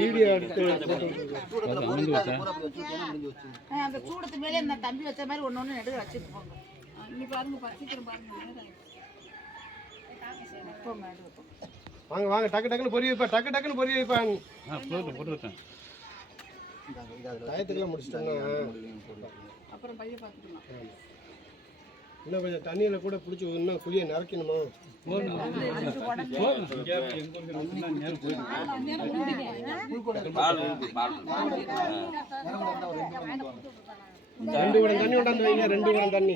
Video எடுத்து அந்த சூடத்து மேலே இந்த தம்பி வச்ச மாதிரி ஒன்று எடுக்க வச்சுட்டு போங்க. இங்கே பாருங்க சீக்கிரம் பாருங்க. வாங்க வாங்க டக்கு டக்குன்னு பொரிய வைப்பா டக்கு டக்குன்னு பொரிய வைப்பா. போட்டுருக்கேன் டயத்துக்குலாம் முடிச்சிட்டோம்னா அப்புறம் பையன் பார்த்துக்கலாம். இன்னும் கொஞ்சம் தண்ணியில் கூட பிடிச்சி இன்னும் குழியை நிறக்கணுமா? ரெண்டு குடம் தண்ணி கொண்டாந்து வைங்க. 2 குடம் தண்ணி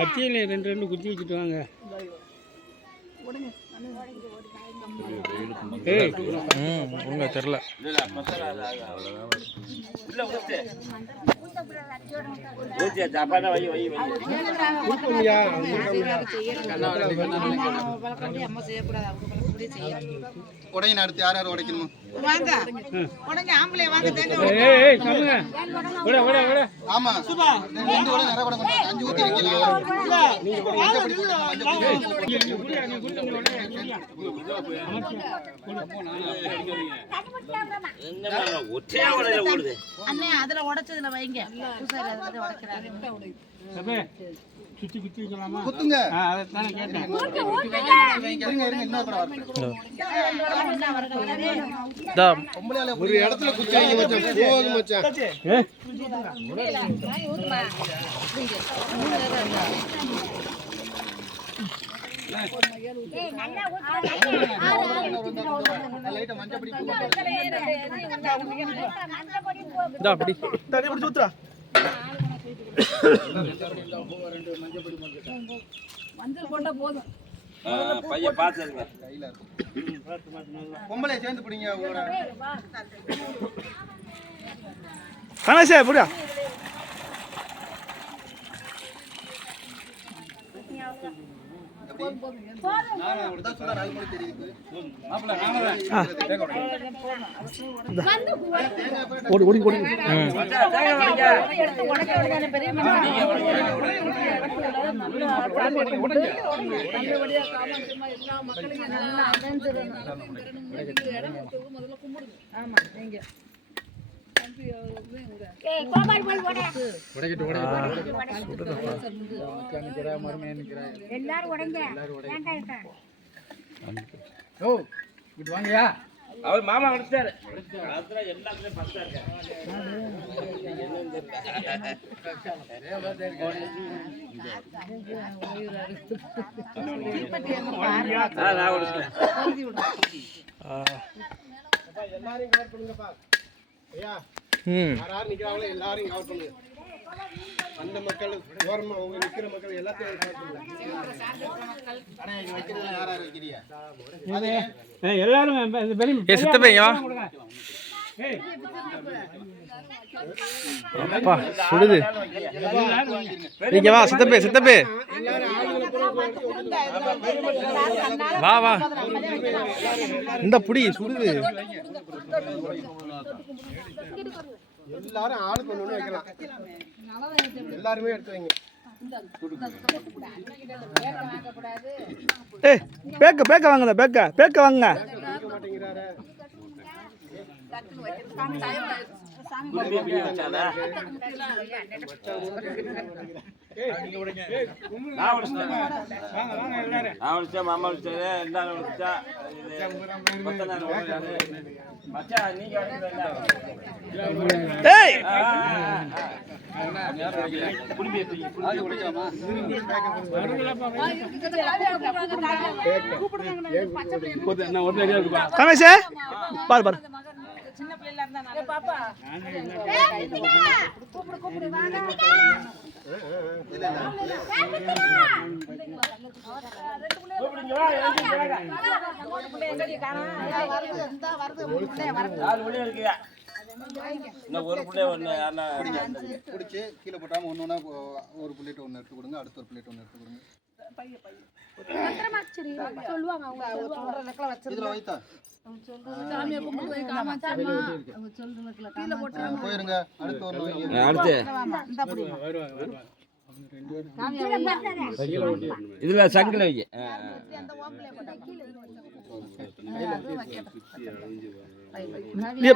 பச்சையில 2 குத்தி வச்சுட்டு வாங்க. உங்க தெரியல உடையை அடுத்து யார் யார் உடைக்கணும்? வாங்க உடனே ஆம்பளை வாங்க தேங்க. ஆமா 2 உடை நிறைய உடை 5 ஊத்தி வைக்கலாம். அண்ணே அதுல உடைச்சதுல வைங்க. உடைக்கிறாரு சுத்தி குத்தி வைக்கலாமா? குத்துங்க. அதைத்தானே கேட்டேன். ஒரு இடத்துல குத்தி வைங்க மச்சான். போதும் மச்சான். மஞ்சள் போட்டா போதும். பையன் பாத்துங்க பொம்பளை சேர்ந்து பிடிங்க. கணேஷ் புரியா அவர் மாமா உடைச்சாரு. எல்லாத்துலயும் ஃபர்ஸ்டா இருக்காரு. நான் உடைச்சேன். எல்லாரையும் கவர் பண்ணுங்கப்பா. ஐயா யார் நிக்கிறாங்களோ எல்லாரையும் கவர் பண்ணுங்க. அந்த மக்கள் ஓரமா அவங்க நிக்கிற மக்கள் எல்லாத்தையும் கவர் பண்ணுங்க. எல்லாரும் சித்தப்பையா சுடுது. நீங்க வா சித்தப்பே சித்தப்பே வா வா இந்த புடி சுடுது. எல்லாரும் ஆளுக்கு ஒண்ணு வைக்கலாம். எல்லாருமே எடுத்து வைங்க. ஏய் பேக்க வாங்குங்க. பேக்க வாங்குங்க. மாட்டேங்கிறாரு. மாமா நீங்க கணேஷ் பாரு பாரு சின்ன பிள்ளைல இருந்தா பாப்பா கூப்பிடு வாங்க. பிடிச்சி கீழே போட்டாமல் ஒன்று ஒரு பிளேட் ஒன்று எடுத்து கொடுங்க. அடுத்த ஒரு பிளேட் ஒன்று எடுத்து கொடுங்க. போயிருங்க. அடுத்து ஒரு இதுல சங்கில வைக்க அந்த ஓம்புல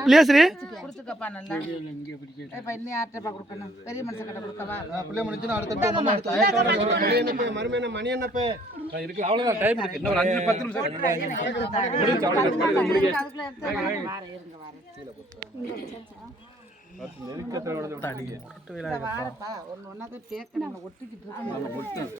பிளேஸ்ரி குடுத்துக்கப்பா நல்லா. இப்ப இன்னும் யார்கிட்டப்பா கொடுக்கணும்? பெரிய மனுஷன் கிட்ட கொடுக்கவா? பிள்ளை முடிஞ்சுன்னா அடுத்த மருமையான மணி என்னப்பே இருக்கு அவ்வளவுதான் டைம் இருக்கு இன்னும் ஒரு 5-10 நிமிஷம் அதுக்குள்ள எடுத்து வாரேன், இருங்க வாரேன். வாரப்பா, ஒண்ணு ஒண்ணாதான் பேக்கணும், ஒட்டிக்கிட்டு இருக்கு.